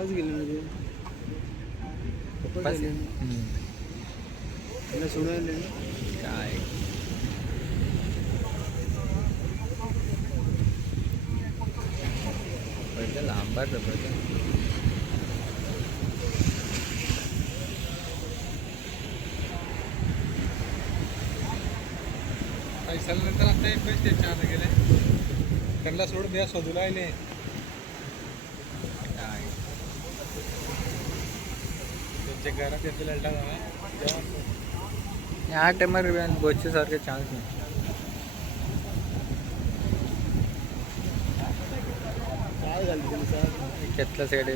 बस गेले ना सोडायला काय पडलं लांबाच पडलं नंतर आता एक स्टेशन आता गेले त्यांना सोडून द्या शोधूला आले त्यांच्या घरात येतो लढला या टायमार गोष्टी सारखे चान्स नाही काय झालं घेतला साईड